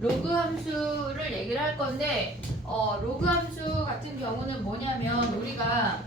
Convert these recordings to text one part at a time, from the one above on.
로그 함수를 얘기를 할 건데 로그 함수 같은 경우는 뭐냐면 우리가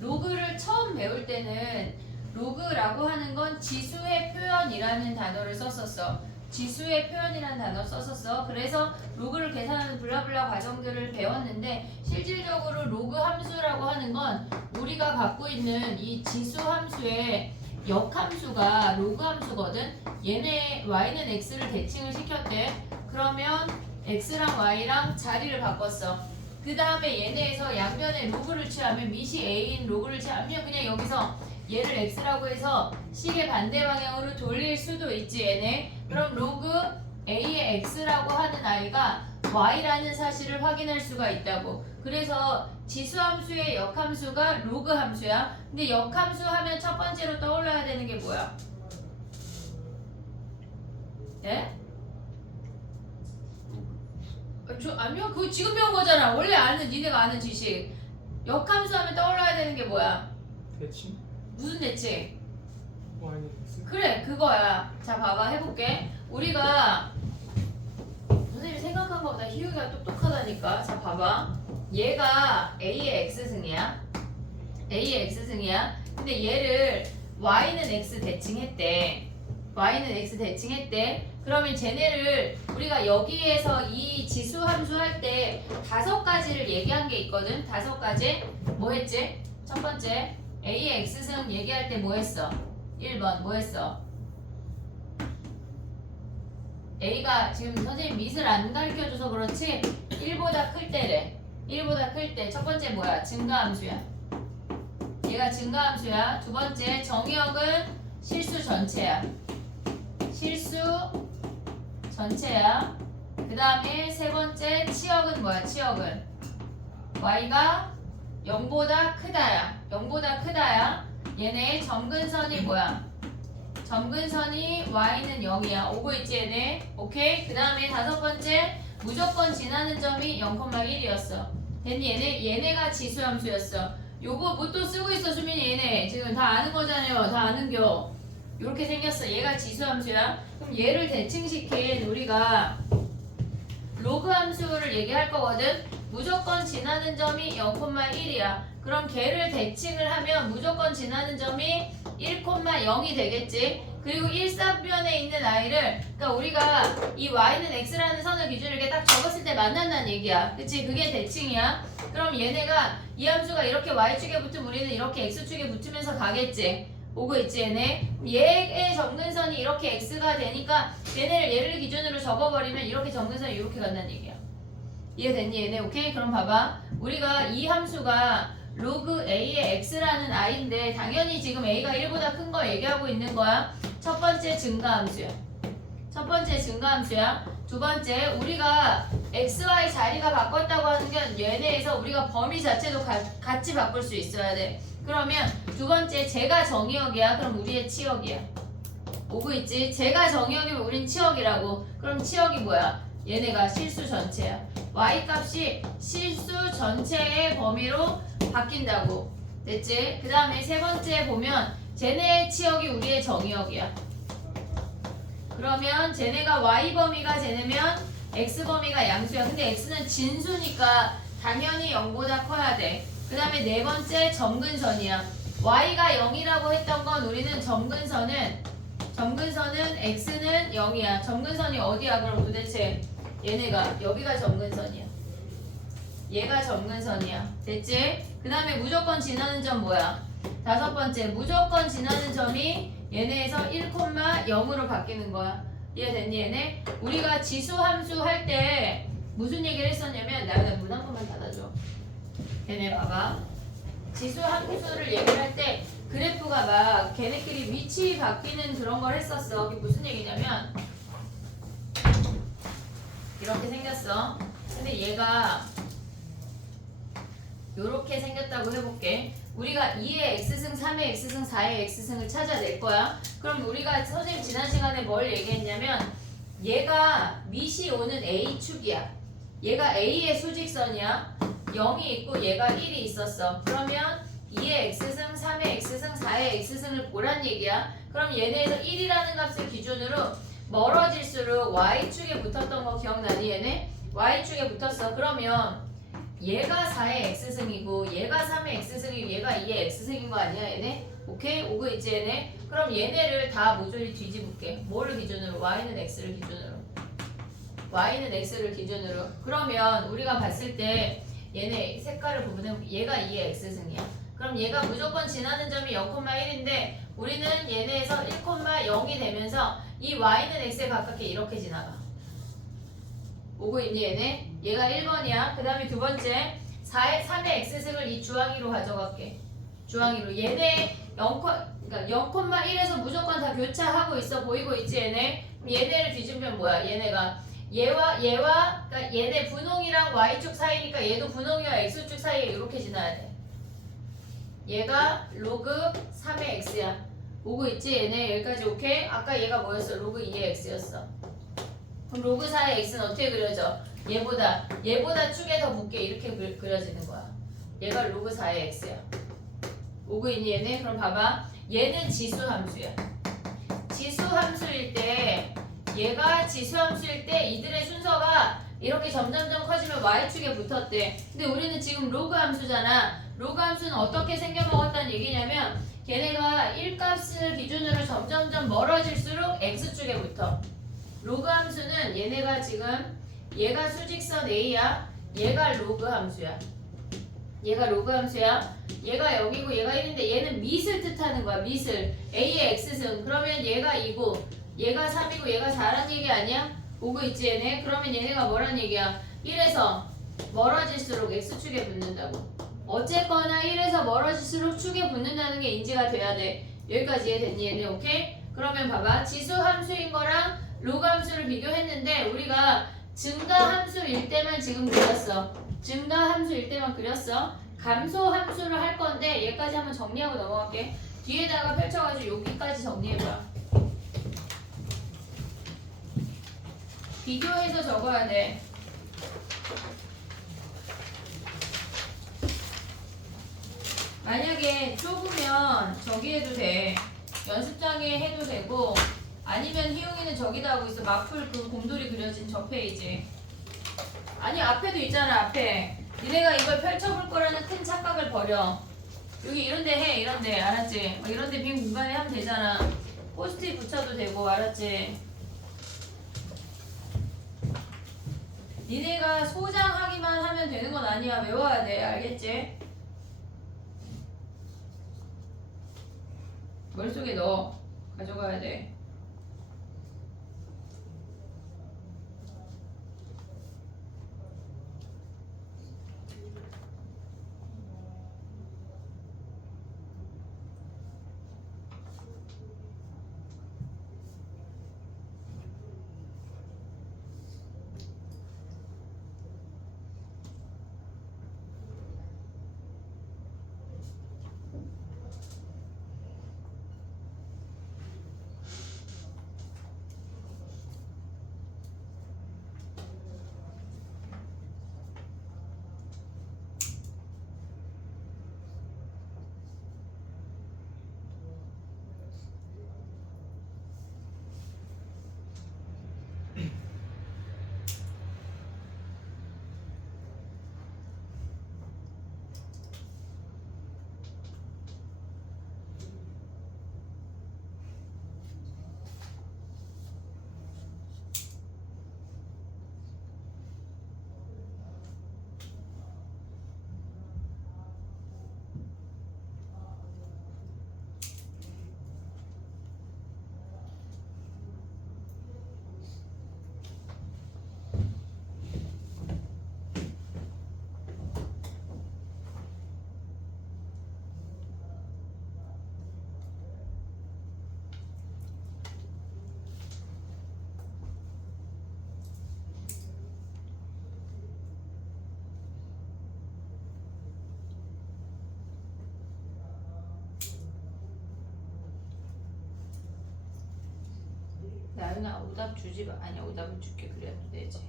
로그를 처음 배울 때는 로그라고 하는 건 지수의 표현이라는 단어를 썼었어. 지수의 표현이라는 단어 썼었어. 그래서 로그를 계산하는 블라블라 과정들을 배웠는데 실질적으로 로그 함수라고 하는 건 우리가 갖고 있는 이 지수 함수의 역함수가 로그 함수거든. 얘네 y는 x를 대칭을 시켰대. 그러면 x랑 y랑 자리를 바꿨어. 그 다음에 얘네에서 양변에 로그를 취하면 밑이 a인 로그를 취하면 그냥 여기서 얘를 x라고 해서 식의 반대 방향으로 돌릴 수도 있지 얘네. 그럼 로그 a의 x라고 하는 i가 y라는 사실을 확인할 수가 있다고. 그래서 지수함수의 역함수가 로그 함수야. 근데 역함수 하면 첫 번째로 떠올라야 되는 게 뭐야? 예? 아니요, 그거 지금 배운 거잖아. 원래 아는 니네가 아는 지식. 역함수 하면 떠올라야 되는 게 뭐야? 대칭? 무슨 대칭? y는 x? 그래, 그거야. 자, 봐봐, 해볼게. 우리가 선생님이 생각한 것보다 희우가 똑똑하다니까. 자, 봐봐. 얘가 a의 x승이야. a의 x승이야. 근데 얘를 y는 x 대칭했대. y는 x 대칭했대. 그러면 쟤네를 우리가 여기에서 이 지수 함수 할 때 5가지를 얘기한 게 있거든. 5가지. 뭐 했지? 첫 번째, a의 x승 얘기할 때 뭐 했어? 1번 뭐 했어? a가 지금 선생님 밑을 안 가르쳐줘서 그렇지 1보다 클 때래. 1보다 클 때 첫 번째 뭐야? 증가함수야. 얘가 증가함수야. 두 번째 정의역은 실수 전체야. 실수 전체야. 그 다음에 세 번째 치역은 뭐야? 치역은 y가 0보다 크다야. 0보다 크다야. 얘네 점근선이 뭐야? 점근선이 y는 0이야. 오고 있지 얘네? 오케이? 그 다음에 다섯 번째 무조건 지나는 점이 0,1이었어. 됐니? 얘네가 지수함수였어. 요거 뭐 또 쓰고 있어 수민이 얘네. 지금 다 아는 거잖아요. 다 아는겨. 요렇게 생겼어. 얘가 지수함수야. 그럼 얘를 대칭시킨 우리가 로그 함수를 얘기할 거거든. 무조건 지나는 점이 0,1이야. 그럼 걔를 대칭을 하면 무조건 지나는 점이 1,0이 되겠지. 그리고 일사변에 있는 i를 그러니까 우리가 이 y는 x라는 선을 기준으로 이렇게 딱 적었을 때 만난다는 얘기야. 그치? 그게 대칭이야. 그럼 얘네가 이 함수가 이렇게 y축에 붙으면 우리는 이렇게 x축에 붙으면서 가겠지. 오고 있지 얘네. 얘의 점근선이 이렇게 x가 되니까 얘를 기준으로 접어버리면 이렇게 점근선이 이렇게 간다는 얘기야. 이해됐니 얘네? 오케이? 그럼 봐봐. 우리가 이 함수가 로그 a의 x라는 i인데 당연히 지금 a가 1보다 큰 거 얘기하고 있는 거야. 첫 번째 증가함수야. 첫 번째 증가함수야. 두 번째 우리가 xy 자리가 바꿨다고 하는 건 얘네에서 우리가 범위 자체도 같이 바꿀 수 있어야 돼. 그러면 두 번째 쟤가 정의역이야. 그럼 우리의 치역이야. 오고 있지? 쟤가 정의역이면 우린 치역이라고. 그럼 치역이 뭐야? 얘네가 실수 전체야. y 값이 실수 전체의 범위로 바뀐다고. 됐지? 그 다음에 세 번째 보면 쟤네의 치역이 우리의 정의역이야. 그러면 쟤네가 y 범위가 쟤네면 x 범위가 양수야. 근데 x는 진수니까 당연히 0보다 커야 돼. 그 다음에 네 번째 점근선이야. y가 0이라고 했던 건 우리는 점근선은 x는 0이야. 점근선이 어디야? 그럼 도대체 얘네가 여기가 점근선이야. 얘가 점근선이야. 됐지? 그 다음에 무조건 지나는 점 뭐야? 다섯 번째 무조건 지나는 점이 얘네에서 1,0으로 바뀌는 거야. 이해됐니 얘네? 우리가 지수 함수 할 때 무슨 얘기를 했었냐면 나는 문 한 번만 닫아줘. 얘네 봐봐. 지수 함수를 얘기할 때 그래프가 막 걔네끼리 위치 바뀌는 그런 걸 했었어. 그게 무슨 얘기냐면 이렇게 생겼어. 근데 얘가 요렇게 생겼다고 해볼게. 우리가 2의 x승, 3의 x승, 4의 x승을 찾아낼 거야. 그럼 우리가 선생님 지난 시간에 뭘 얘기했냐면 얘가 밑이 오는 a축이야. 얘가 a의 수직선이야. 0이 있고 얘가 1이 있었어. 그러면 2의 x승, 3의 x승, 4의 x승을 보란 얘기야. 그럼 얘네에서 1이라는 값을 기준으로 멀어질수록 y축에 붙었던 거 기억나니 얘네? y축에 붙었어. 그러면 얘가 4의 x승이고 얘가 3의 x승이고 얘가 2의 x승인 거 아니야 얘네? 오케이? 오고 있지 얘네? 그럼 얘네를 다 모조리 뒤집을게. 뭐를 기준으로? y는 x를 기준으로. y는 x를 기준으로. 그러면 우리가 봤을 때 얘네 색깔을 보면 얘가 2의 x승이야. 그럼 얘가 무조건 지나는 점이 0,1인데 우리는 얘네에서 1,0이 되면서 이 y는 x에 가깝게 이렇게 지나가. 오고 있니 얘네? 얘가 1번이야. 그 다음에 두 번째 3의 x승을 이 주황이로 가져갈게. 주황이로. 얘네 0,1에서 무조건 다 교차하고 있어. 보이고 있지 얘네? 그럼 얘네를 뒤집으면 뭐야? 얘네가 얘와 그러니까 얘네 분홍이랑 y축 사이니까 얘도 분홍이와 x축 사이에 이렇게 지나야 돼. 얘가 로그 3의 x야. 오고 있지 얘네? 여기까지 오케이? 아까 얘가 뭐였어? 로그 2의 x였어. 그럼 로그 4의 x는 어떻게 그려져? 얘보다 축에 더 붙게 이렇게 그려지는 거야. 얘가 로그 4의 x야. 오고 있니 얘네? 그럼 봐봐. 얘는 지수 함수야. 지수 함수일 때 얘가 지수 함수일 때 이들의 순서가 이렇게 점점점 커지면 y축에 붙었대. 근데 우리는 지금 로그 함수잖아. 로그 함수는 어떻게 생겨먹었다는 얘기냐면 걔네가 1값을 기준으로 점점점 멀어질수록 x축에 붙어. 로그 함수는 얘네가 지금 얘가 수직선 a야. 얘가 로그 함수야. 얘가 로그 함수야. 얘가 0이고 얘가 1인데 얘는 밑을 뜻하는 거야. 밑을. a의 x승. 그러면 얘가 2고 얘가 3이고 얘가 4란 얘기 아니야? 오고 있지 얘네? 그러면 얘네가 뭐란 얘기야? 1에서 멀어질수록 x축에 붙는다고. 어쨌거나 1에서 멀어질수록 축에 붙는다는 게 인지가 돼야 돼. 여기까지 이해됐니 얘네? 오케이? 그러면 봐봐. 지수 함수인 거랑 로그 함수를 비교했는데 우리가 증가 함수일 때만 지금 그렸어. 증가 함수일 때만 그렸어. 감소 함수를 할 건데 얘까지 한번 정리하고 넘어갈게. 뒤에다가 펼쳐가지고 여기까지 정리해봐. 비교해서 적어야 돼. 만약에 좁으면 저기 해도 돼. 연습장에 해도 되고 아니면 희용이는 저기다 하고 있어. 마플 그 곰돌이 그려진 저 페이지. 아니 앞에도 있잖아 앞에. 니네가 이걸 펼쳐볼 거라는 큰 착각을 버려. 여기 이런데 해 이런데 알았지? 이런데 빈 공간에 하면 되잖아. 포스트잇 붙여도 되고 알았지? 니네가 소장하기만 하면 되는 건 아니야. 외워야 돼. 알겠지? 머릿속에 넣어. 가져가야 돼. 나윤아 오답 주지 마. 아니야 오답을 줄게. 그래도 되지.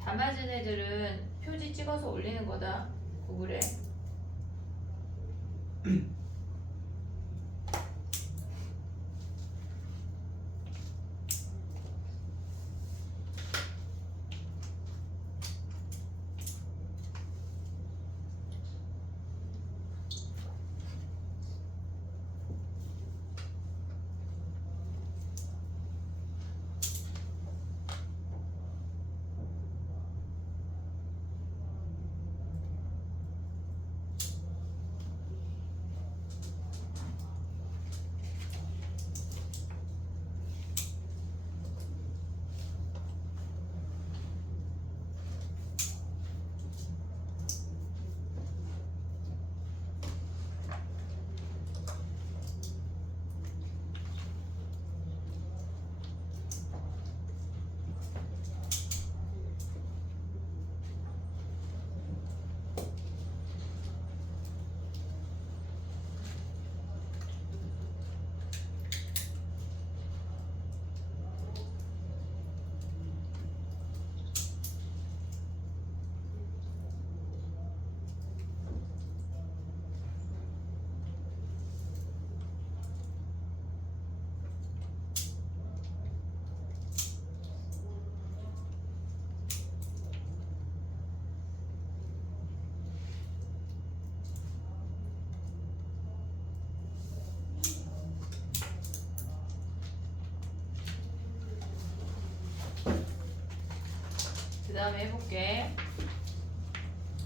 다 맞은 애들은 표지 찍어 찍어서 올리는 거다. 구글에. 그 다음에 해볼게.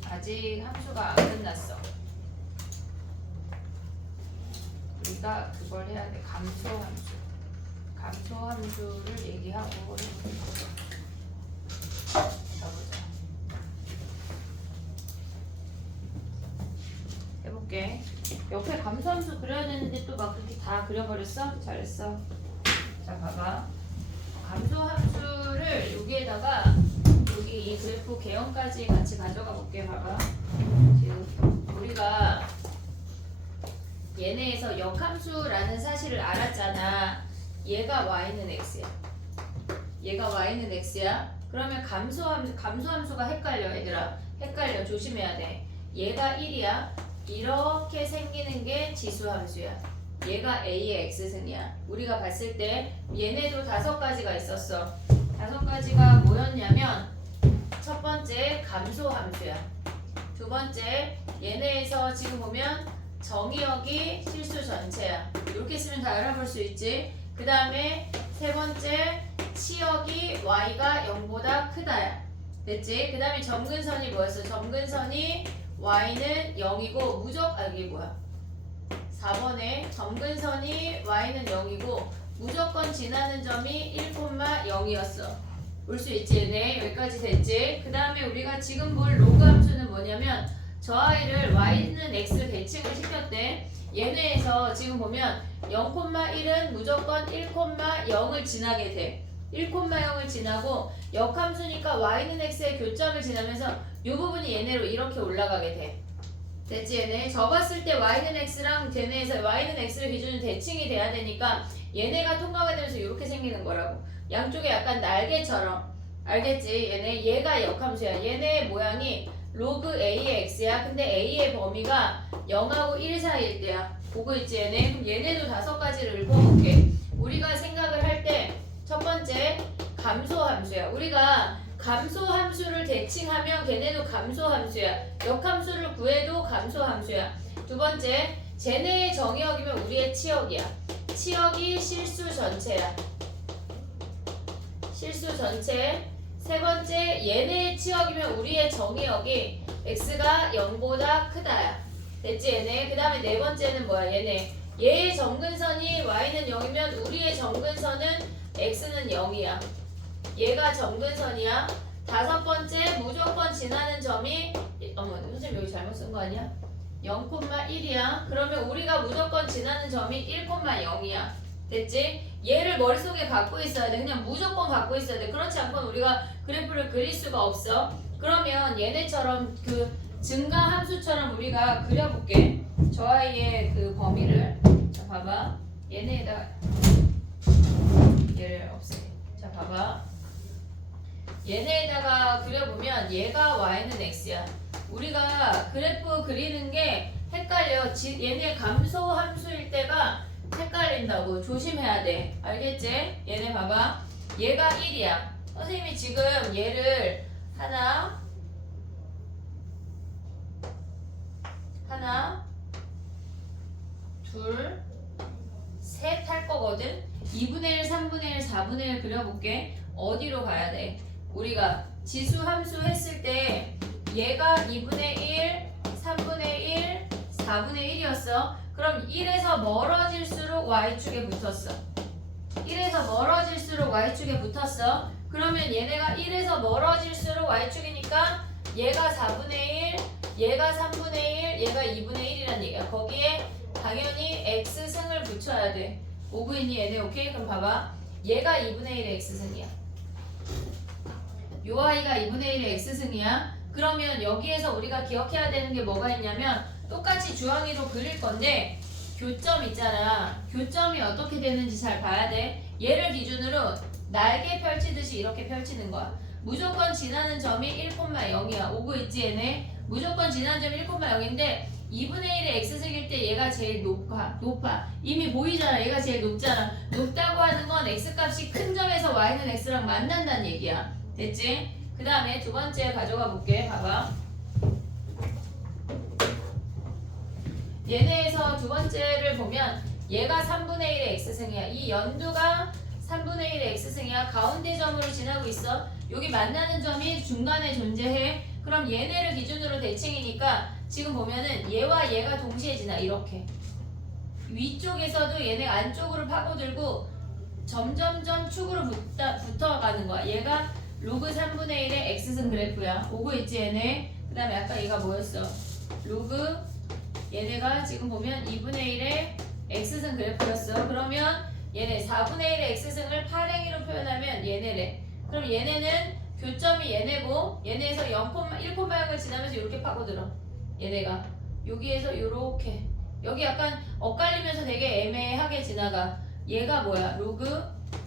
아직 함수가 안 끝났어. 우리가 그걸 해야 돼. 감소 함수. 감소 함수를 얘기하고 가보자. 해볼게. 옆에 감소 함수 그려야 되는데 또 막 그렇게 다 그려버렸어? 잘했어. 자, 봐봐. 감소 함수를 여기에다가 여기 이 그래프 개형까지 같이 가져가 볼게. 봐봐. 지금 우리가 얘네에서 역함수라는 사실을 알았잖아. 얘가 y는 x야. 얘가 y는 x야. 그러면 감소함수가 헷갈려, 얘들아. 헷갈려. 조심해야 돼. 얘가 1이야. 이렇게 생기는 게 지수함수야. 얘가 a의 x승이야. 우리가 봤을 때 얘네도 5가지가 있었어. 5가지가 뭐였냐면 첫 번째 감소함수야. 두 번째 얘네에서 지금 보면 정의역이 실수 전체야. 이렇게 쓰면 다 알아볼 수 있지. 그 다음에 세 번째 치역이 y가 0보다 크다야. 됐지? 그 다음에 점근선이 뭐였어? 점근선이 y는 0이고 이게 뭐야? 4번에 점근선이 y는 0이고 무조건 지나는 점이 1,0이었어. 볼 수 있지? 네, 여기까지 됐지? 그 다음에 우리가 지금 볼 로그 함수는 뭐냐면 저 아이를 y는 x 대칭을 시켰대. 얘네에서 지금 보면 0,1은 무조건 1,0을 지나게 돼. 1,0을 지나고 역함수니까 y는 x의 교점을 지나면서 이 부분이 얘네로 이렇게 올라가게 돼. 됐지? 얘네 접었을 때 y는 x랑 걔네에서 y는 x를 기준으로 대칭이 돼야 되니까 얘네가 통과가 되면서 이렇게 생기는 거라고. 양쪽에 약간 날개처럼. 알겠지? 얘가 역함수야. 얘네 모양이 로그 a의 x야. 근데 a의 범위가 0하고 1 사이일 때야. 보고 있지 얘네? 그럼 얘네도 5가지를 읊어볼게. 우리가 생각을 할 때 첫 번째 감소함수야. 우리가 감소함수를 대칭하면 걔네도 감소함수야. 역함수를 구해도 감소함수야. 두 번째 쟤네의 정의역이면 우리의 치역이야. 치역이 실수 전체야. 실수 전체. 세 번째 얘네의 치역이면 우리의 정의역이 x가 0보다 크다야. 됐지 얘네? 그 다음에 네 번째는 뭐야? 얘의 정근선이 y는 0이면 우리의 정근선은 x는 0이야. 얘가 정근선이야. 5번째 무조건 지나는 점이 선생님 여기 잘못 쓴 거 아니야? 0,1이야. 그러면 우리가 무조건 지나는 점이 1,0이야. 됐지? 얘를 머릿속에 갖고 있어야 돼. 그냥 무조건 갖고 있어야 돼. 그렇지 않고는 우리가 그래프를 그릴 수가 없어. 그러면 얘네처럼 그 증가함수처럼 우리가 그려볼게. 저 아이의 그 범위를. 자, 봐봐. 얘네에다가 얘를 없애. 자, 봐봐. 얘네에다가 그려보면 얘가 y는 x야. 우리가 그래프 그리는 게 헷갈려. 얘네 감소 함수일 때가 헷갈린다고. 조심해야 돼. 알겠지? 얘네 봐봐. 얘가 1이야. 선생님이 지금 얘를 하나, 둘, 셋 할 거거든. 2분의 1, 3분의 1, 4분의 1 그려볼게. 어디로 가야 돼? 우리가 지수 함수 했을 때 얘가 2분의 1, 3분의 1, 4분의 1이었어. 그럼 1에서 멀어질수록 y축에 붙었어. 1에서 멀어질수록 y축에 붙었어. 그러면 얘네가 1에서 멀어질수록 y축이니까 얘가 4분의 1, 얘가 3분의 1, 얘가 2분의 1이란 얘기야. 거기에 당연히 x승을 붙여야 돼. 오고 있니 얘네? 오케이? 그럼 봐봐. 얘가 2분의 1의 x승이야. 요 아이가 2분의 1의 x승이야. 그러면 여기에서 우리가 기억해야 되는 게 뭐가 있냐면 똑같이 주황이로 그릴 건데 교점 있잖아. 교점이 어떻게 되는지 잘 봐야 돼. 얘를 기준으로 날개 펼치듯이 이렇게 펼치는 거야. 무조건 지나는 점이 1,0이야. 오고 있지 얘네? 무조건 지나는 점이 1,0인데 2분의 1의 x승일 때 얘가 제일 높아. 이미 보이잖아. 얘가 제일 높잖아. 높다고 하는 건 x값이 큰 점에서 y는 x랑 만난다는 얘기야. 됐지? 그 다음에 두 번째 가져가 볼게. 봐봐. 얘네에서 두 번째를 보면 얘가 3분의 1의 x승이야. 이 연두가 3분의 1의 x승이야. 가운데 점으로 지나고 있어. 여기 만나는 점이 중간에 존재해. 그럼 얘네를 기준으로 대칭이니까 지금 보면은 얘와 얘가 동시에 지나. 이렇게 위쪽에서도 얘네 안쪽으로 파고들고 점점점 축으로 붙어가는 거야. 얘가 로그 3분의 1의 x승 그래프야. 오고 있지 얘네? 그 다음에 아까 얘가 뭐였어? 로그 얘네가 지금 보면 2분의 1의 x승 그래프였어. 그러면 얘네 4분의 1의 x승을 팔행이로 표현하면 얘네래. 그럼 얘네는 교점이 얘네고 얘네에서 1,0을 지나면서 이렇게 파고들어. 얘네가 여기에서 요렇게 여기 약간 엇갈리면서 되게 애매하게 지나가. 얘가 뭐야? 로그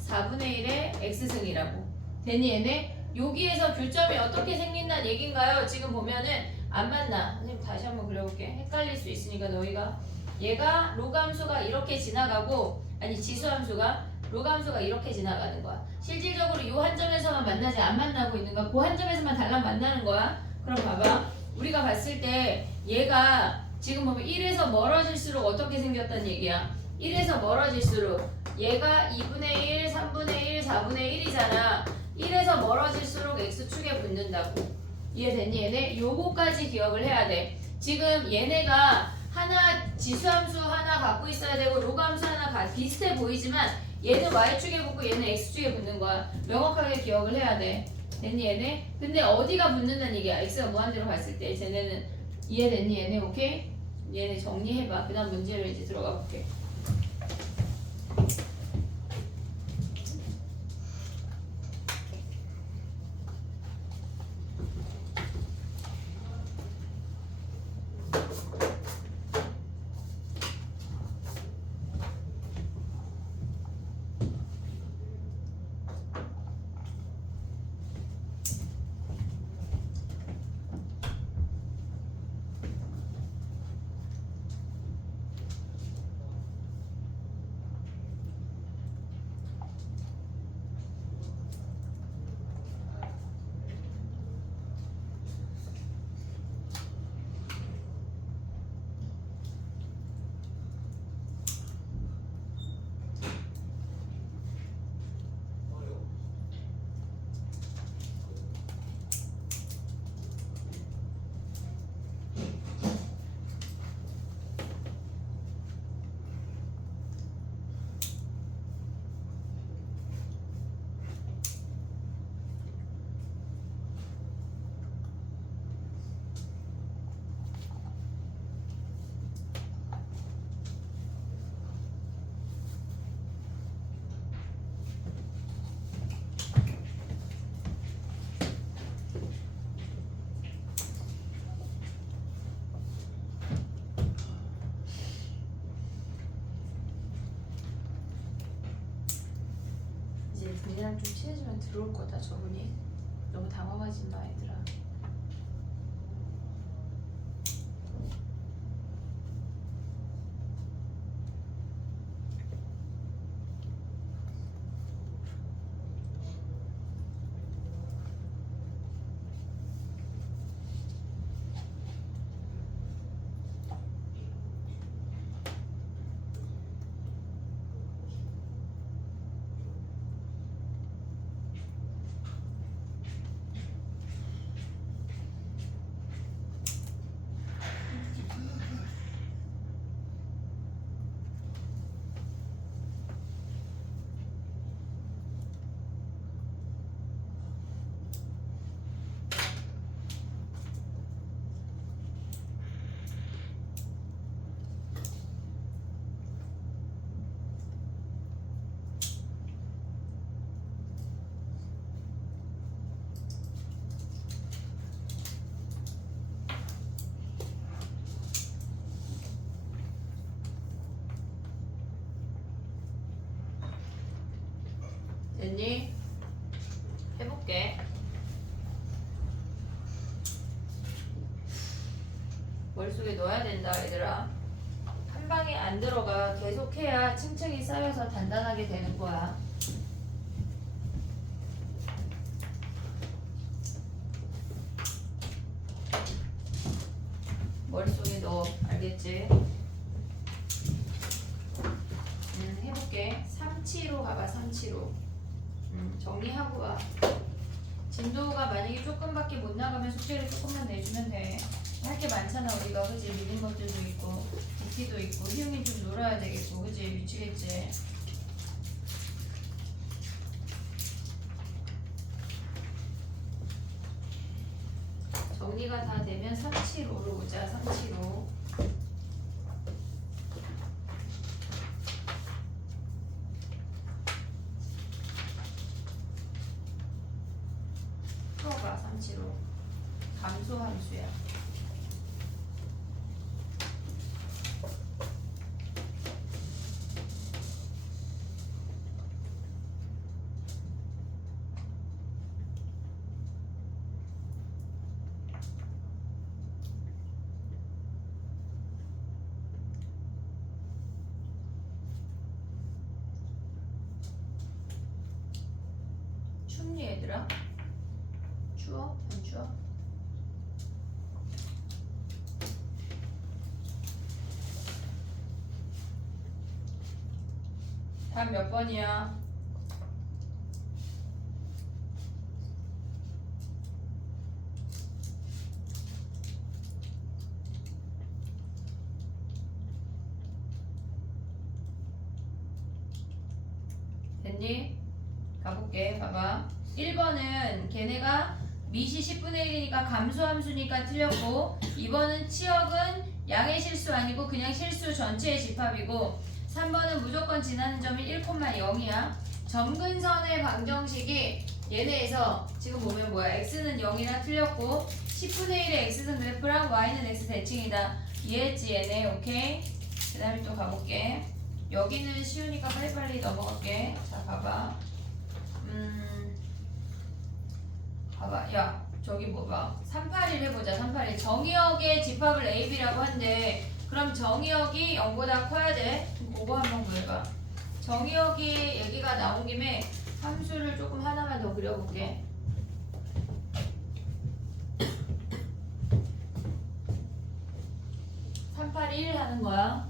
4분의 1의 x승이라고. 됐니 얘네? 여기에서 교점이 어떻게 생긴다는 얘긴가요? 지금 보면은 안 맞나? 선생님 다시 한번 그려볼게. 헷갈릴 수 있으니까 너희가 얘가 로그 함수가 이렇게 지나가고 아니 지수 함수가 로그 함수가 이렇게 지나가는 거야. 실질적으로 이 한 점에서만 만나지 안 만나고 있는 거야. 그 한 점에서만 달랑 만나는 거야. 그럼 봐봐. 우리가 봤을 때 얘가 지금 보면 1에서 멀어질수록 어떻게 생겼다는 얘기야. 1에서 멀어질수록 얘가 2분의 1, 3분의 1, 4분의 1이잖아. 1에서 멀어질수록 x축에 붙는다고. 이해됐니 얘네? 요거까지 기억을 해야 돼. 지금 얘네가 하나 지수함수 하나 갖고 있어야 되고 로그함수 하나 비슷해 보이지만 얘는 y축에 붙고 얘는 x축에 붙는 거야. 명확하게 기억을 해야 돼. 됐니 얘네? 근데 어디가 붙는다는 얘기야. x가 무한대로 갔을 때 쟤네는. 이해됐니 얘네? 오케이? 얘네 정리해봐. 그 다음 문제로 이제 들어가 볼게. 이제 분이랑 좀 친해지면 들어올 거다 저분이. 너무 당황하지 마 얘들아. 됐니? 해볼게. 머릿속에 넣어야 된다 얘들아. 한 방에 안 들어가. 계속해야 층층이 쌓여서 단단하게 되는 거야. 머릿속에 넣어. 알겠지? 해볼게. 3치로 가봐. 3치로. 정리하고 와. 진도가 만약에 조금밖에 못 나가면 숙제를 조금만 내주면 돼. 할 게 많잖아 우리가. 그지? 미는 것들도 있고 붓기도 있고 희용이 좀 놀아야 되겠고. 그지? 미치겠지? 정리가 다 되면 3치로로 오자. 3치로. 풀어봐. 3치로. 감소 함수야. 춥니 얘들아? 추워? 안 추워? 답 몇 번이야? 됐니? 가볼게. 봐봐. 1번은 걔네가 미시 10분의 1이니까 감소함수니까 틀렸고, 2번은 치역은 양의 실수 아니고 그냥 실수 전체의 집합이고, 3번은 무조건 지나는 점이 1,0이야. 점근선의 방정식이 얘네에서 지금 보면 뭐야? x는 0이라 틀렸고 10분의 1의 x승 그래프랑 y는 x 대칭이다. 이해했지 얘네? 오케이? 그 다음에 또 가볼게. 여기는 쉬우니까 빨리빨리 넘어갈게. 자 봐봐. 봐봐. 야 저기 뭐봐. 381 해보자. 381 정의역의 집합을 AB라고 한대. 그럼 정의역이 0보다 커야 돼. 그거 한번 구해봐. 정의역이 얘기가 나온 김에 함수를 조금 하나만 더 그려볼게. (381) 하는 거야.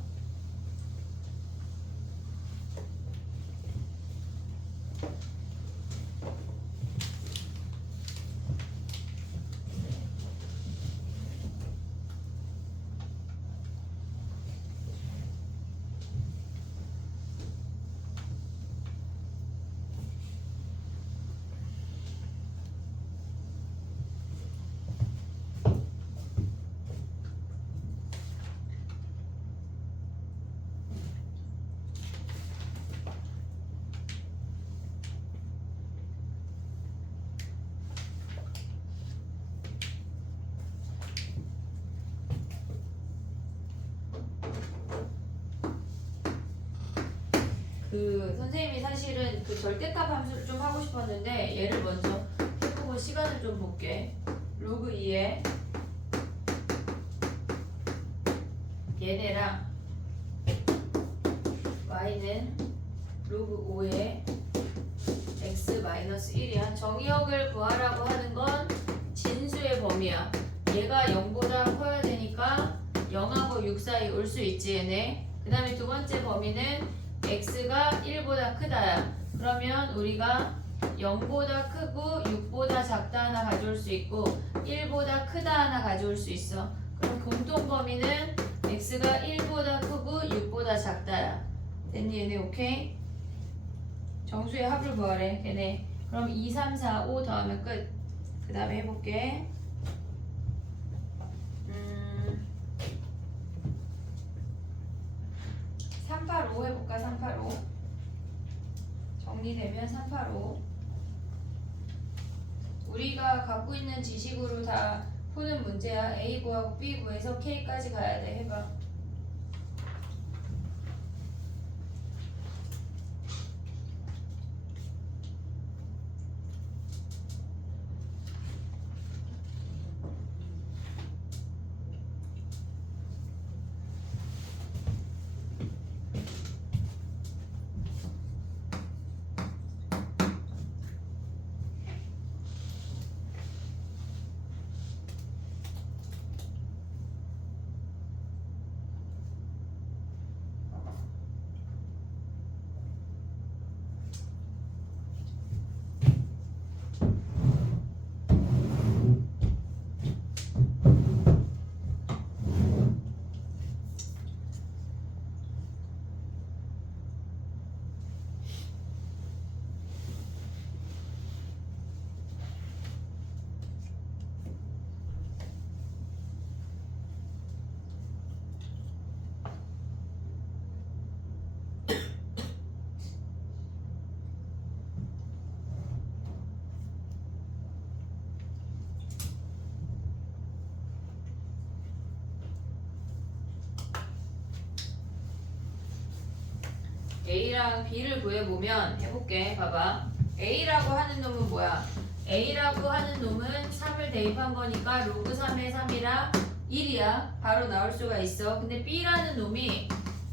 선생님이 사실은 그 절대값 함수를 좀 하고 싶었는데 얘를 먼저 해보고 X하고 시간을 좀 볼게. 로그 2에 얘네랑 Y는 로그 5에 X 마이너스 1이야. 정의역을 구하라고 하는 건 진수의 범위야. 얘가 0보다 커야 되니까 0하고 6 사이 올 수 있지 얘네. 그 다음에 두 번째 범위는 X가 1보다 크다야. 그러면 우리가 0보다 크고 6보다 작다 하나 가져올 수 있고 1보다 크다 하나 가져올 수 있어. 그럼 공통 범위는 X가 1보다 크고 6보다 작다야. 됐니 얘네? 오케이? 정수의 합을 구하래 걔네. 그럼 2, 3, 4, 5 더하면 끝. 그 다음에 해볼게. 385 해볼까? 385 정리되면 385 우리가 갖고 있는 지식으로 다 푸는 문제야. A 구하고 B 구해서 K까지 가야 돼. 해봐. A랑 B를 구해보면 해볼게. 봐봐. A라고 하는 놈은 뭐야? A라고 하는 놈은 3을 대입한 거니까 로그 3의 3이라 1이야. 바로 나올 수가 있어. 근데 B라는 놈이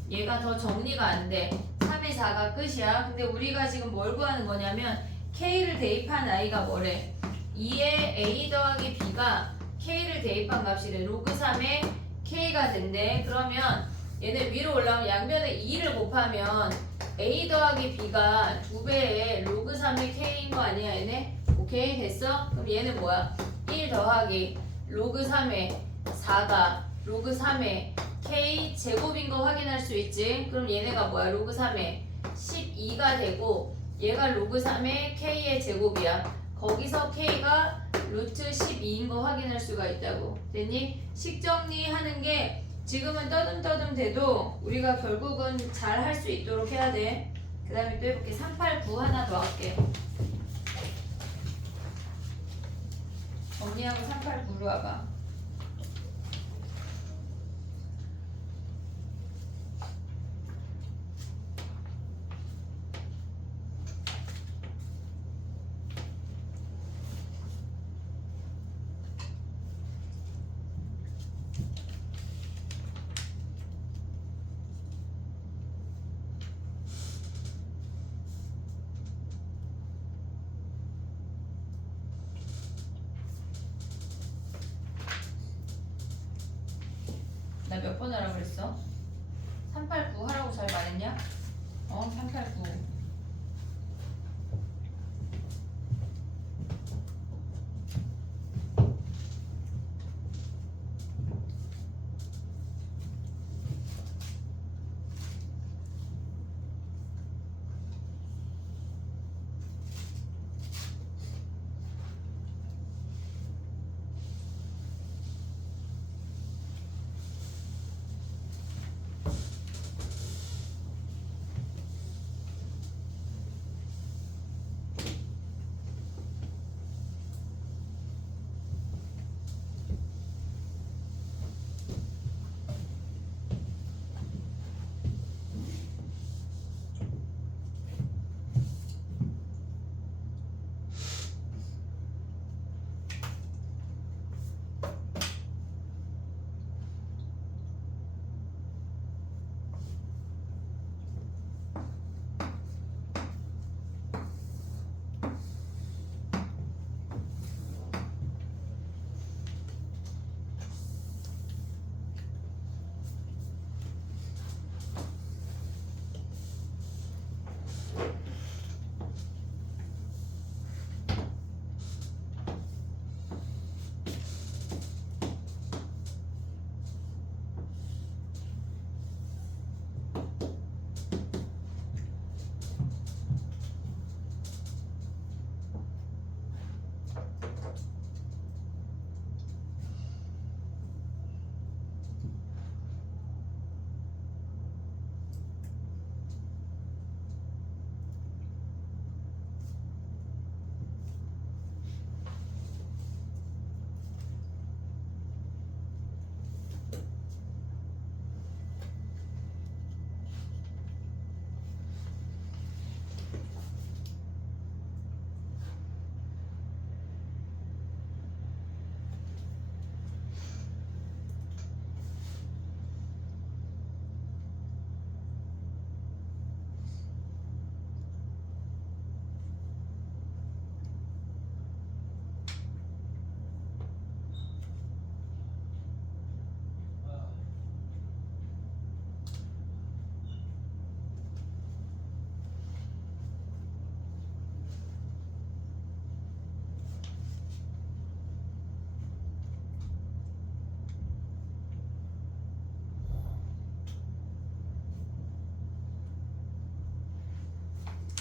얘가 더 정리가 안 돼. 3의 4가 끝이야. 근데 우리가 지금 뭘 구하는 거냐면 K를 대입한 I가 뭐래? 2의 A 더하기 B가 K를 대입한 값이래. 로그 3의 K가 된대. 그러면 얘네 위로 올라오면 양변에 2를 곱하면 A 더하기 B가 2배의 로그 3의 K인 거 아니야 얘네? 오케이 됐어? 그럼 얘는 뭐야? 1 더하기 로그 3의 4가 로그 3의 K 제곱인 거 확인할 수 있지? 그럼 얘네가 뭐야? 로그 3의 12가 되고 얘가 로그 3의 K의 제곱이야. 거기서 K가 루트 12인 거 확인할 수가 있다고. 됐니? 식정리하는 게 지금은 떠듬떠듬 돼도 우리가 결국은 잘 할 수 있도록 해야 돼. 그 다음에 또 해볼게. 389 하나 더 할게. 정리하고 389로 와봐. 나 몇 번 하라고 그랬어? 389 하라고 잘 말했냐? 389.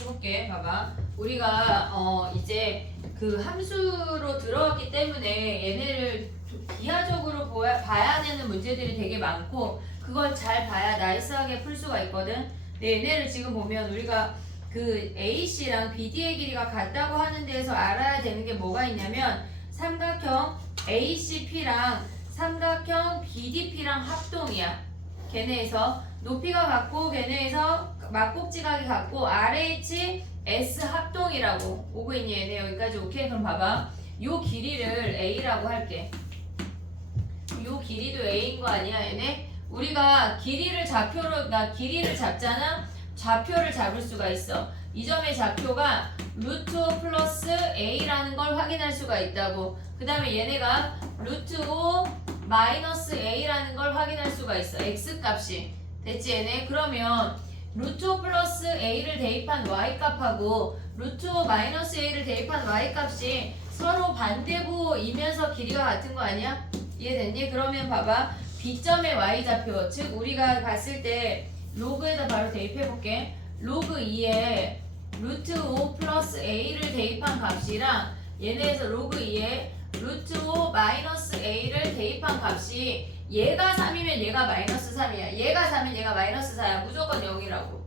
해볼게. 봐봐. 우리가 이제 그 함수로 들어왔기 때문에 얘네를 비하적으로 봐야 되는 문제들이 되게 많고 그걸 잘 봐야 나이스하게 풀 수가 있거든. 근데 얘네를 지금 보면 우리가 그 AC랑 BD의 길이가 같다고 하는 데에서 알아야 되는 게 뭐가 있냐면 삼각형 ACP랑 삼각형 BDP랑 합동이야. 걔네에서 높이가 같고 걔네에서 막꼭지각이 같고 RHS 합동이라고 오고 있니 얘네 여기까지 오케이? 그럼 봐봐. 요 길이를 A라고 할게. 요 길이도 A인 거 아니야 얘네? 우리가 길이를 길이를 잡잖아? 좌표를 잡을 수가 있어. 이 점의 좌표가 루트 5 플러스 A라는 걸 확인할 수가 있다고. 그 다음에 얘네가 루트 5 마이너스 A라는 걸 확인할 수가 있어. X값이. 됐지 얘네? 그러면 루트 5 플러스 A를 대입한 Y값하고 루트 5 마이너스 A를 대입한 Y값이 서로 반대부이면서 길이가 같은 거 아니야? 이해됐니? 그러면 봐봐. B점의 Y좌표, 즉 우리가 봤을 때 로그에다 바로 대입해볼게. 로그 2에 루트 5 플러스 A를 대입한 값이랑 얘네에서 로그 2에 루트 5 마이너스 A를 대입한 값이 얘가 3이면 얘가 마이너스 3이야. 얘가 4면 얘가 마이너스 4야. 무조건 0이라고.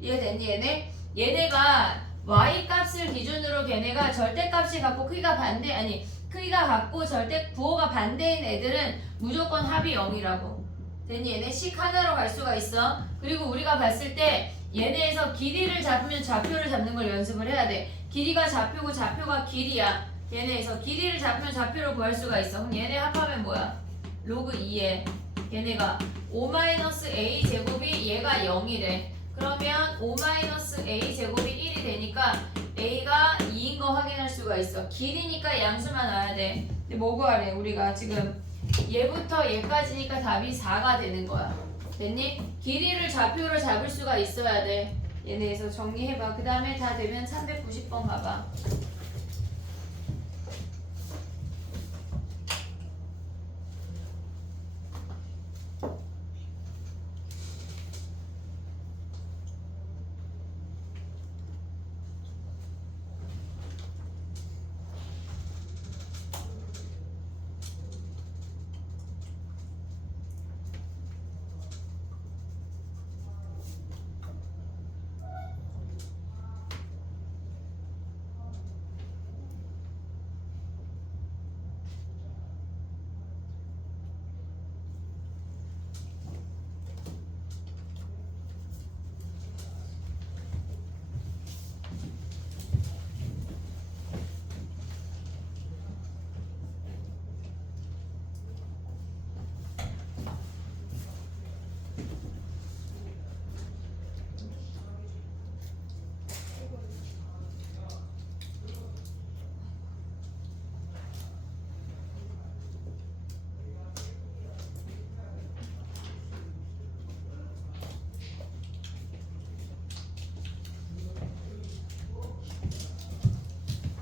이해됐니 얘네? 얘네가 Y값을 기준으로 걔네가 절대값이 같고 크기가 같고 절대 부호가 반대인 애들은 무조건 합이 0이라고. 됐니 얘네? 식 하나로 갈 수가 있어. 그리고 우리가 봤을 때 얘네에서 길이를 잡으면 좌표를 잡는 걸 연습을 해야 돼. 길이가 좌표고 좌표가 길이야. 얘네에서 길이를 잡으면 좌표를 구할 수가 있어. 그럼 얘네 합하면 뭐야? 로그 2에 얘네가 5-a 제곱이 얘가 0이래. 그러면 5-a 제곱이 1이 되니까 a가 2인 거 확인할 수가 있어. 길이니까 양수만 와야 돼. 근데 뭐 구하래? 우리가 지금 얘부터 얘까지니까 답이 4가 되는 거야. 됐니? 길이를 좌표로 잡을 수가 있어야 돼. 얘네에서 정리해봐. 그 다음에 다 되면 390번 봐봐.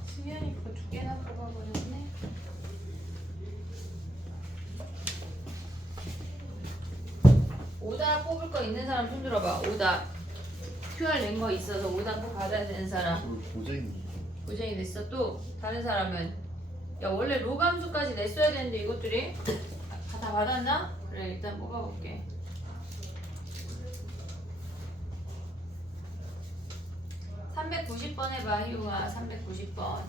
수연이 거 2개나 뽑아버렸네. 오답 뽑을 거 있는 사람 손 들어봐. 오답 QR 낸 거 있어서 오답 꼭 받아야 되는 사람. 고생이 됐어. 또 다른 사람은 야 원래 로감수까지 냈어야 되는데 이것들이 다 받았나? 그래 일단 뽑아볼게. (390번) 해봐 희웅아. 390번.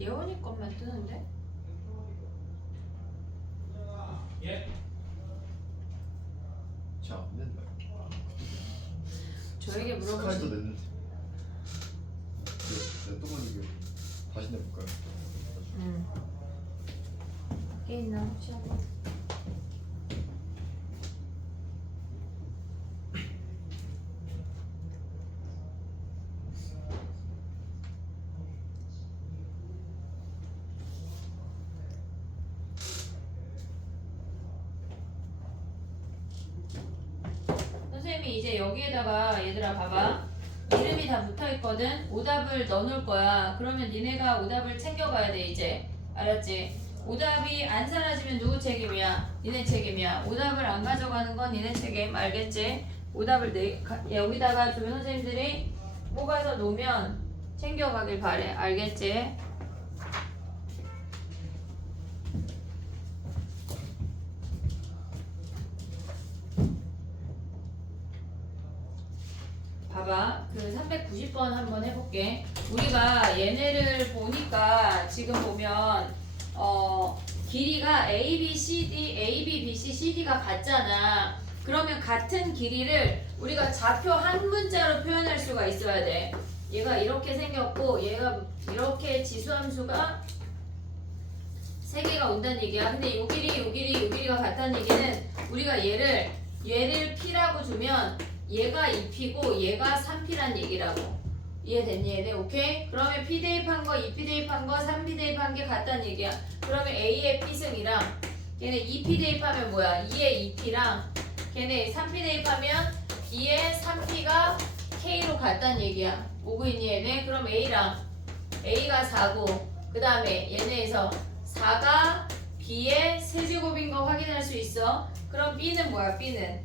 예원이 것만 뜨는데? 예. 잘안 낸다. 저에게 스카이도 물어보시. 냈는데. 내 동안 이게 다시 내볼까요? 밖에 있나 혹시 한번. 이제 여기에다가 얘들아 봐봐. 이름이 다 붙어있거든. 오답을 넣어놓을 거야. 그러면 니네가 오답을 챙겨가야 돼 이제. 알았지? 오답이 안 사라지면 누구 책임이야? 니네 책임이야. 오답을 안 가져가는 건 니네 책임. 알겠지? 오답을 여기다가 조연 선생님들이 뽑아서 놓으면 챙겨가길 바래. 알겠지? 봐봐. 그 390번 한번 해볼게. 우리가 얘네를 보니까 지금 보면 길이가 A, B, C, D, A, B, B, C, C, D가 같잖아. 그러면 같은 길이를 우리가 좌표 한 문자로 표현할 수가 있어야 돼. 얘가 이렇게 생겼고 얘가 이렇게 지수함수가 3개가 온다는 얘기야. 근데 요 길이가 같다는 얘기는 우리가 얘를 P라고 주면 얘가 2P고 얘가 3P란 얘기라고. 이해됐니 얘네? 오케이? 그러면 P 대입한 거, 2P 대입한 거, 3P 대입한 게 같다는 얘기야. 그러면 A의 P승이랑 걔네 2P 대입하면 뭐야? 2의 2P랑 걔네 3P 대입하면 2의 3P가 K로 같다는 얘기야. 오고 있니 얘네? 그럼 A랑 A가 4고 그 다음에 얘네에서 4가 B의 세제곱인 거 확인할 수 있어. 그럼 B는 뭐야? B는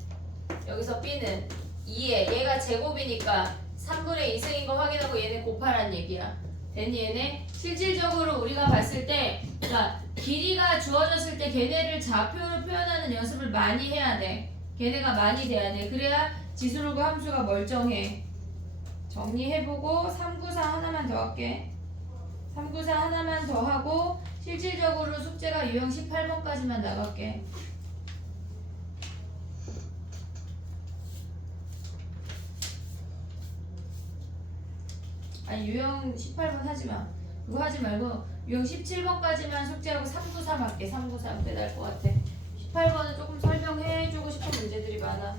여기서 B는 2에 얘가 제곱이니까 3분의 2승인 거 확인하고 얘네 곱하란 얘기야. 됐니 얘네? 실질적으로 우리가 봤을 때 자, 길이가 주어졌을 때 걔네를 좌표로 표현하는 연습을 많이 해야 돼. 걔네가 많이 돼야 돼. 그래야 지수로그 함수가 멀쩡해. 정리해보고 394 하나만 더 할게. 394 하나만 더 하고 실질적으로 숙제가 유형 18번까지만 나갈게. 아니 유형 18번 하지마. 그거 하지 말고 유형 17번까지만 숙제하고 393 할게. 393 그게 나을 것 같아. 18번은 조금 설명해주고 싶은 문제들이 많아.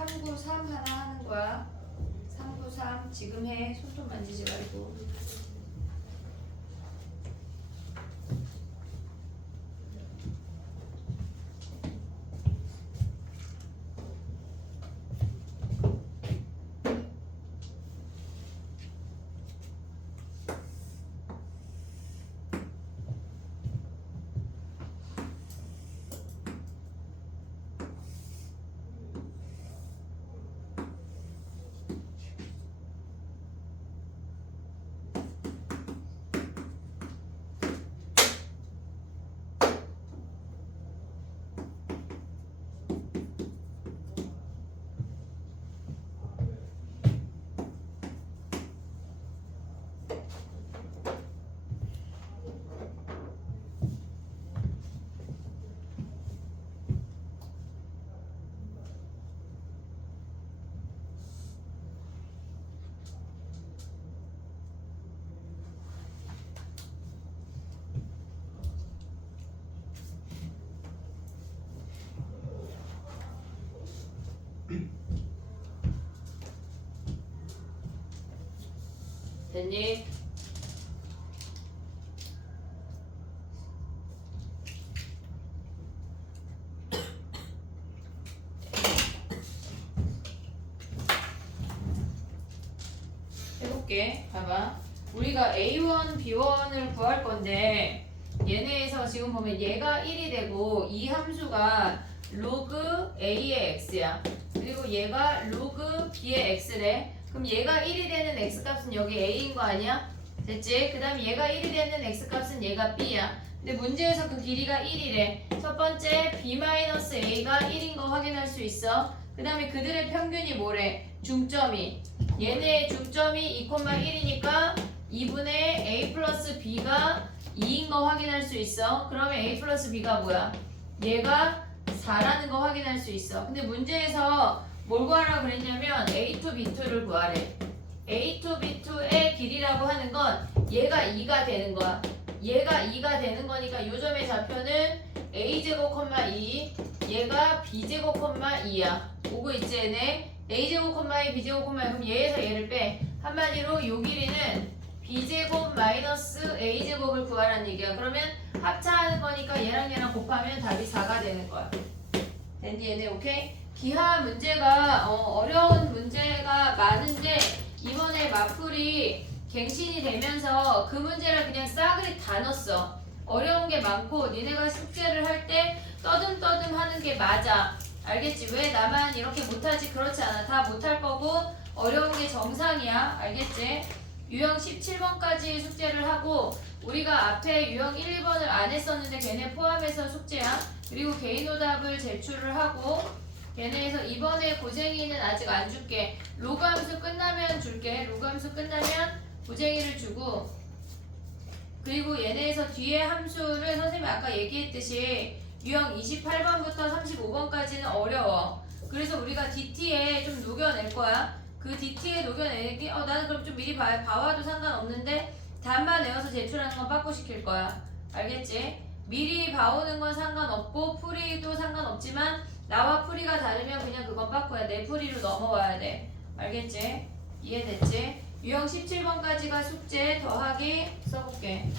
(393) 하나 하는 거야. 393 지금 해. 손톱 만지지 말고. 됐니? 해볼게. 봐봐. 우리가 A1, B1을 구할 건데 얘네에서 지금 보면 얘가 1이 되고 이 함수가 로그 a의 x야. 그리고 얘가 로그 b의 x래. 그럼 얘가 1이 되는 x값은 여기 a인 거 아니야? 됐지? 그 다음에 얘가 1이 되는 x값은 얘가 b야. 근데 문제에서 그 길이가 1이래. 첫 번째 b-a가 1인 거 확인할 수 있어. 그 다음에 그들의 평균이 뭐래? 중점이. 얘네의 중점이 2,1이니까 2분의 a 플러스 b가 2인 거 확인할 수 있어. 그러면 a 플러스 b가 뭐야? 얘가 4라는 거 확인할 수 있어. 근데 문제에서 뭘 구하라고 그랬냐면 a to b2를 구하래. a to b2의 길이라고 하는 건 얘가 2가 되는 거야. 얘가 2가 되는 거니까 요 점의 좌표는 a제곱, 2 얘가 b제곱, 2야. 오고 있지 얘네? a제곱, 2 b제곱, 2 그럼 얘에서 얘를 빼. 한마디로 요 길이는 b제곱 마이너스 a제곱을 구하라는 얘기야. 그러면 합차하는 거니까 얘랑 곱하면 답이 4가 되는 거야. 됐니 얘네? 오케이? 기하 문제가 어려운 문제가 많은데 이번에 마플이 갱신이 되면서 그 문제를 그냥 싸그리 다 넣었어. 어려운 게 많고 니네가 숙제를 할 때 떠듬떠듬 하는 게 맞아. 알겠지? 왜 나만 이렇게 못하지? 그렇지 않아. 다 못할 거고 어려운 게 정상이야. 알겠지? 유형 17번까지 숙제를 하고 우리가 앞에 유형 1, 2번을 안 했었는데 걔네 포함해서 숙제야. 그리고 개인 오답을 제출을 하고 걔네에서 이번에 고쟁이는 아직 안 줄게. 로그 함수 끝나면 줄게. 로그 함수 끝나면 고쟁이를 주고 그리고 얘네에서 뒤에 함수를 선생님이 아까 얘기했듯이 유형 28번부터 35번까지는 어려워. 그래서 우리가 DT에 좀 녹여낼 거야. 그 DT에 녹여내기 나는 그럼 좀 미리 봐와도 상관없는데 답만 외워서 제출하는 건 빠꾸시킬 거야. 알겠지? 미리 봐오는 건 상관없고 풀이도 상관없지만 나와 풀이가 다르면 그냥 그건 빠꾸야. 내 풀이로 넘어와야 돼. 알겠지? 이해됐지? 유형 17번까지가 숙제 더하기 써볼게.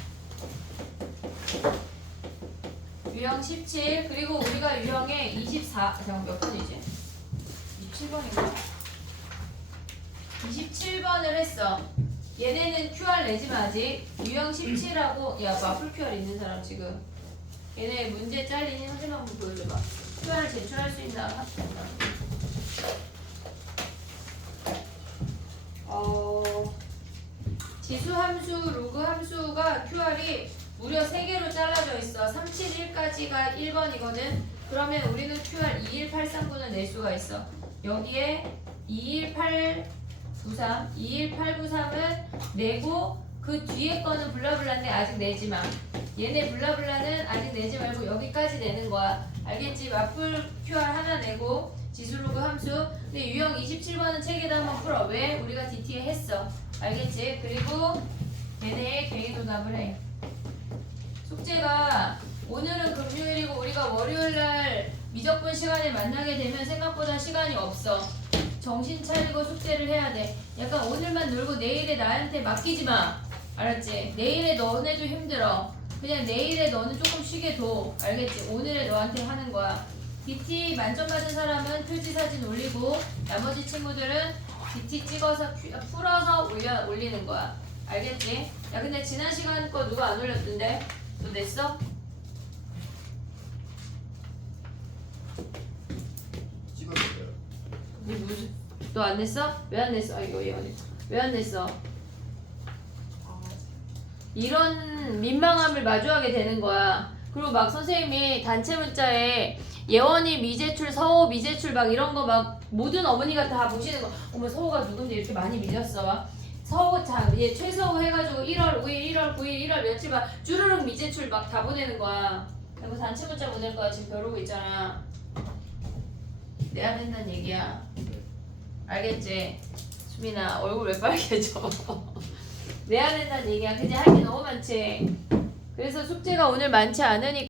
유형 17 그리고 우리가 유형에 24 잠깐 몇 번이지? 27번인가? 27번을 했어. 얘네는 QR 내지만 아직 유형 17하고 야 마플 QR 있는 사람 지금 얘네 문제 잘리니 선생님 한번 보여줘봐. QR 제출할 수 있나? 지수 함수, 로그 함수가 QR이 무려 3개로 잘라져 있어. 371까지가 1번이거든. 그러면 우리는 QR 21839는 낼 수가 있어. 여기에 21893, 21893은 내고 그 뒤에 거는 블라블라인데 아직 내지 마. 얘네 블라블라는 아직 내지 말고 여기까지 내는 거야. 알겠지? 마플 QR 하나 내고 지수로그 함수. 근데 유형 27번은 책에다 한번 풀어. 왜? 우리가 DT에 했어. 알겠지? 그리고 얘네 개인 오답을 해. 숙제가 오늘은 금요일이고 우리가 월요일날 미적분 시간에 만나게 되면 생각보다 시간이 없어. 정신 차리고 숙제를 해야 돼. 약간 오늘만 놀고 내일에 나한테 맡기지 마. 알았지? 내일에 너네도 힘들어. 그냥 내일에 너는 조금 쉬게 둬. 알겠지? 오늘에 너한테 하는 거야. DT 만점 받은 사람은 표지 사진 올리고 나머지 친구들은 DT 찍어서 풀어서 올리는 거야. 알겠지? 야 근데 지난 시간 거 누가 안 올렸던데? 너 냈어? 찍었어요. 너 안 냈어? 왜 안 냈어? 이거 왜 안 냈어? 이런 민망함을 마주하게 되는 거야. 그리고 막 선생님이 단체 문자에 예원이 미제출, 서호 미제출 막 이런 거 막 모든 어머니가 다 보시는 거. 어머 서호가 누군데 이렇게 많이 밀렸어. 막 서호 얘 최서호 해가지고 1월 5일, 1월 9일, 1월 며칠 막 주르륵 미제출 막 다 보내는 거야. 그리고 단체 문자 보낼 거야. 지금 벼르고 있잖아. 내야 된다는 얘기야. 알겠지? 수민아 얼굴 왜 빨개져? 내야 된다는 얘기야. 그냥 할 게 너무 많지. 그래서 숙제가 오늘 많지 않으니까